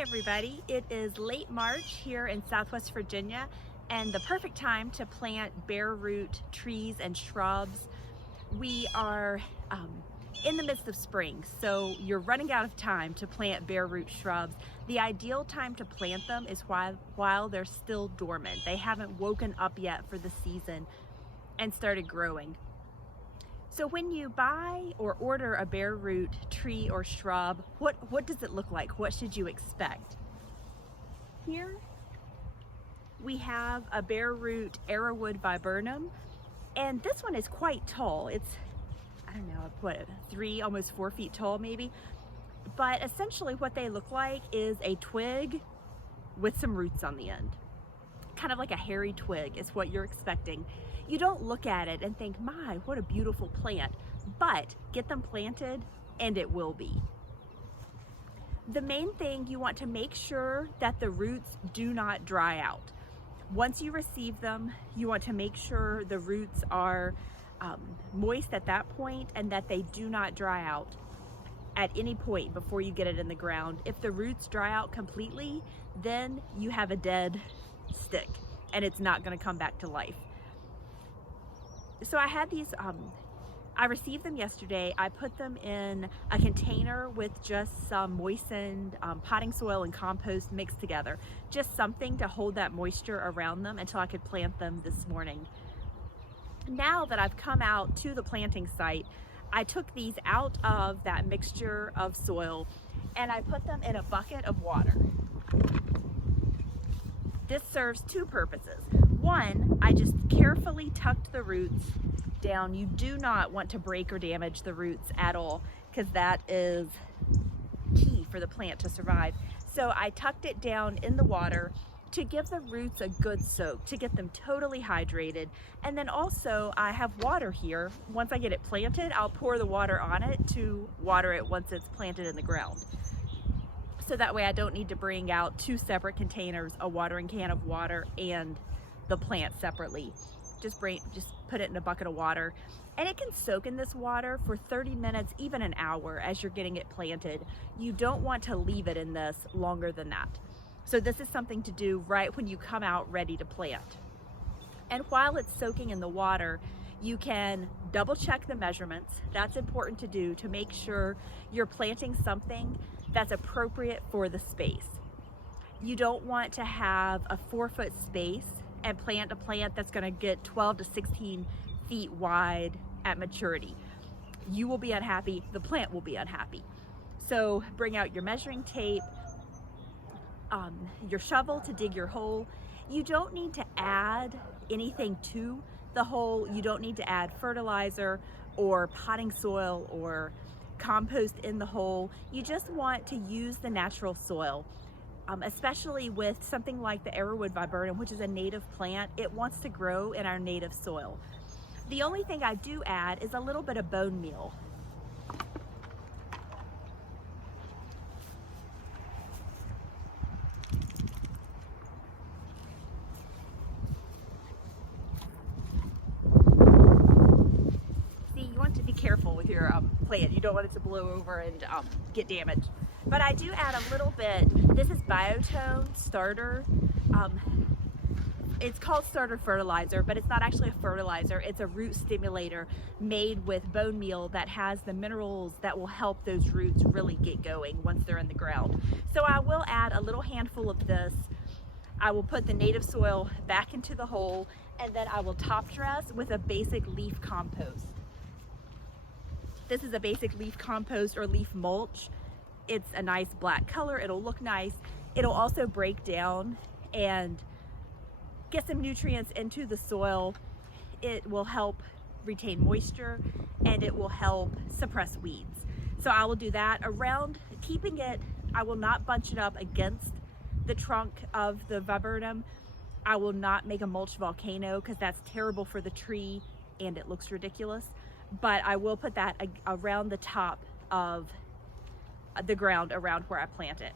everybody, it is late March here in Southwest Virginia and the perfect time to plant bare root trees and shrubs. We are in the midst of spring, so you're running out of time to plant bare root shrubs. The ideal time to plant them is while they're still dormant. They haven't woken up yet for the season and started growing. So when you buy or order a bare root tree or shrub, what does it look like? What should you expect? Here we have a bare root Arrowwood Viburnum, and this one is quite tall. It's, I don't know, what, 3, almost 4 feet tall maybe. But essentially what they look like is a twig with some roots on the end. Kind of like a hairy twig is what you're expecting. You don't look at it and think, my, what a beautiful plant, but get them planted and it will be. The main thing, you want to make sure that the roots do not dry out. Once you receive them, you want to make sure the roots are moist at that point and that they do not dry out at any point before you get it in the ground. If the roots dry out completely, then you have a dead stick and it's not going to come back to life. So I had these, I received them yesterday. I put them in a container with just some moistened potting soil and compost mixed together. Just something to hold that moisture around them until I could plant them this morning. Now that I've come out to the planting site, I took these out of that mixture of soil and I put them in a bucket of water. This serves 2 purposes. One, I just carefully tucked the roots down. You do not want to break or damage the roots at all because that is key for the plant to survive. So I tucked it down in the water to give the roots a good soak, to get them totally hydrated. And then also I have water here. Once I get it planted, I'll pour the water on it to water it once it's planted in the ground. So that way I don't need to bring out 2 separate containers, a watering can of water and the plant separately. Just put it in a bucket of water and it can soak in this water for 30 minutes, even an hour as you're getting it planted. You don't want to leave it in this longer than that. So this is something to do right when you come out ready to plant. And while it's soaking in the water, you can double check the measurements. That's important to do to make sure you're planting something that's appropriate for the space. You don't want to have a 4-foot space and plant a plant that's going to get 12 to 16 feet wide at maturity. You will be unhappy, the plant will be unhappy. So bring out your measuring tape, your shovel to dig your hole. You don't need to add anything to the hole. You don't need to add fertilizer or potting soil or compost in the hole. You just want to use the natural soil. Especially with something like the Arrowwood Viburnum, which is a native plant. It wants to grow in our native soil. The only thing I do add is a little bit of bone meal. See, you want to be careful with your plant. You don't want it to blow over and get damaged. But I do add a little bit. This is Biotone starter. It's called starter fertilizer, but it's not actually a fertilizer. It's a root stimulator made with bone meal that has the minerals that will help those roots really get going once they're in the ground. So I will add a little handful of this. I will put the native soil back into the hole, and then I will top dress with a basic leaf compost. This is a basic leaf compost or leaf mulch. It's a nice black color, it'll look nice. It'll also break down and get some nutrients into the soil. It will help retain moisture and it will help suppress weeds. So I will do that around, keeping it, I will not bunch it up against the trunk of the viburnum. I will not make a mulch volcano because that's terrible for the tree and it looks ridiculous. But I will put that around the top of the ground around where I plant it.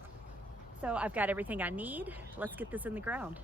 So I've got everything I need. Let's get this in the ground.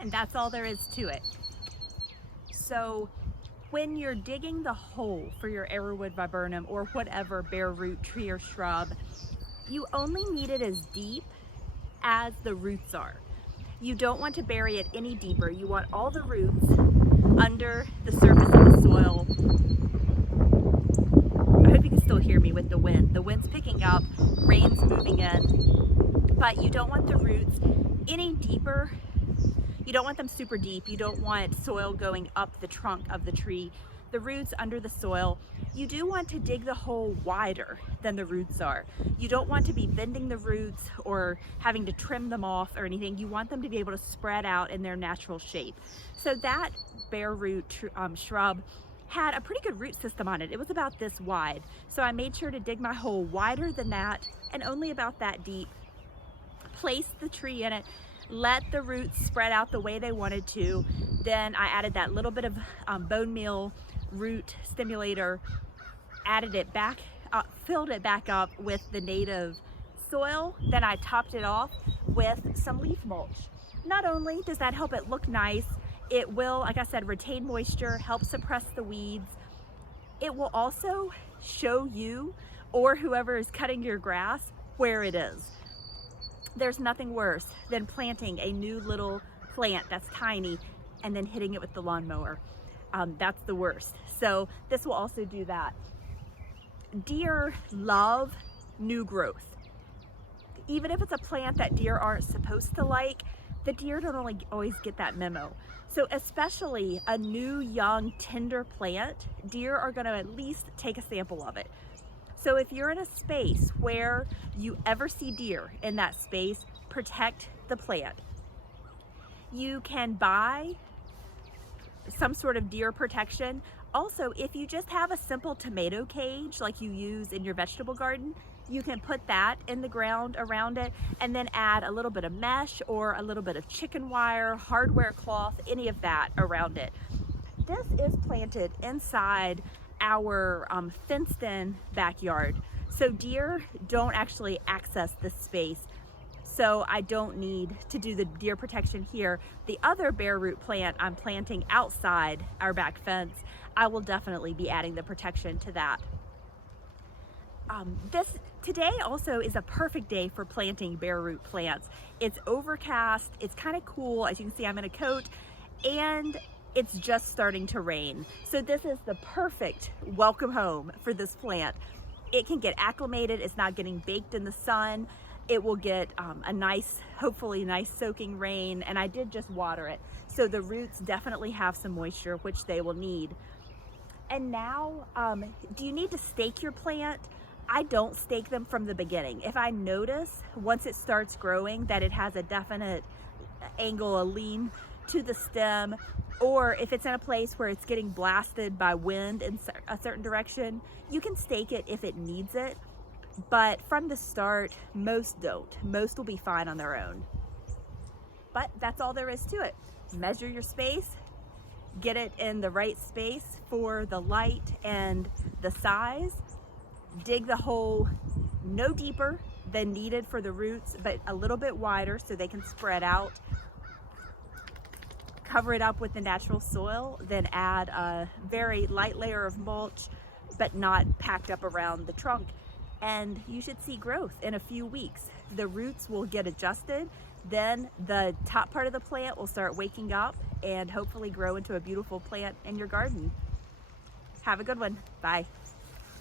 And that's all there is to it. So when you're digging the hole for your Arrowwood Viburnum or whatever bare root tree or shrub, you only need it as deep as the roots are. You don't want to bury it any deeper. You want all the roots under the surface of the soil. I hope you can still hear me with the wind. The wind's picking up, rain's moving in, but you don't want the roots any deeper. You don't want them super deep. You don't want soil going up the trunk of the tree. The roots under the soil. You do want to dig the hole wider than the roots are. You don't want to be bending the roots or having to trim them off or anything. You want them to be able to spread out in their natural shape. So that bare root shrub had a pretty good root system on it. It was about this wide. So I made sure to dig my hole wider than that and only about that deep. Place the tree in it. Let the roots spread out the way they wanted to. Then I added that little bit of bone meal root stimulator, added it back up, filled it back up with the native soil. Then I topped it off with some leaf mulch. Not only does that help it look nice, it will, like I said, retain moisture, help suppress the weeds. It will also show you or whoever is cutting your grass where it is. There's nothing worse than planting a new little plant that's tiny and then hitting it with the lawnmower. That's the worst. So this will also do that. Deer love new growth. Even if it's a plant that deer aren't supposed to like, the deer don't always get that memo. So especially a new, young, tender plant, deer are gonna at least take a sample of it. So if you're in a space where you ever see deer in that space, protect the plant. You can buy some sort of deer protection. Also, if you just have a simple tomato cage like you use in your vegetable garden, you can put that in the ground around it and then add a little bit of mesh or a little bit of chicken wire, hardware cloth, any of that around it. This is planted inside our fenced-in backyard, so deer don't actually access this space, so I don't need to do the deer protection here. The other bare root plant I'm planting outside our back fence, I will definitely be adding the protection to that. Today also is a perfect day for planting bare root plants. It's overcast, it's kind of cool, as you can see I'm in a coat, and it's just starting to rain. So this is the perfect welcome home for this plant. It can get acclimated, it's not getting baked in the sun. It will get a nice, hopefully nice soaking rain, and I did just water it. So the roots definitely have some moisture, which they will need. And now, do you need to stake your plant? I don't stake them from the beginning. If I notice, once it starts growing, that it has a definite angle, a lean to the stem, or if it's in a place where it's getting blasted by wind in a certain direction, you can stake it if it needs it. But from the start, most don't. Most will be fine on their own. But that's all there is to it. Measure your space, get it in the right space for the light and the size. Dig the hole no deeper than needed for the roots, but a little bit wider so they can spread out. Cover it up with the natural soil, then add a very light layer of mulch, but not packed up around the trunk. And you should see growth in a few weeks. The roots will get adjusted, then the top part of the plant will start waking up and hopefully grow into a beautiful plant in your garden. Have a good one. Bye.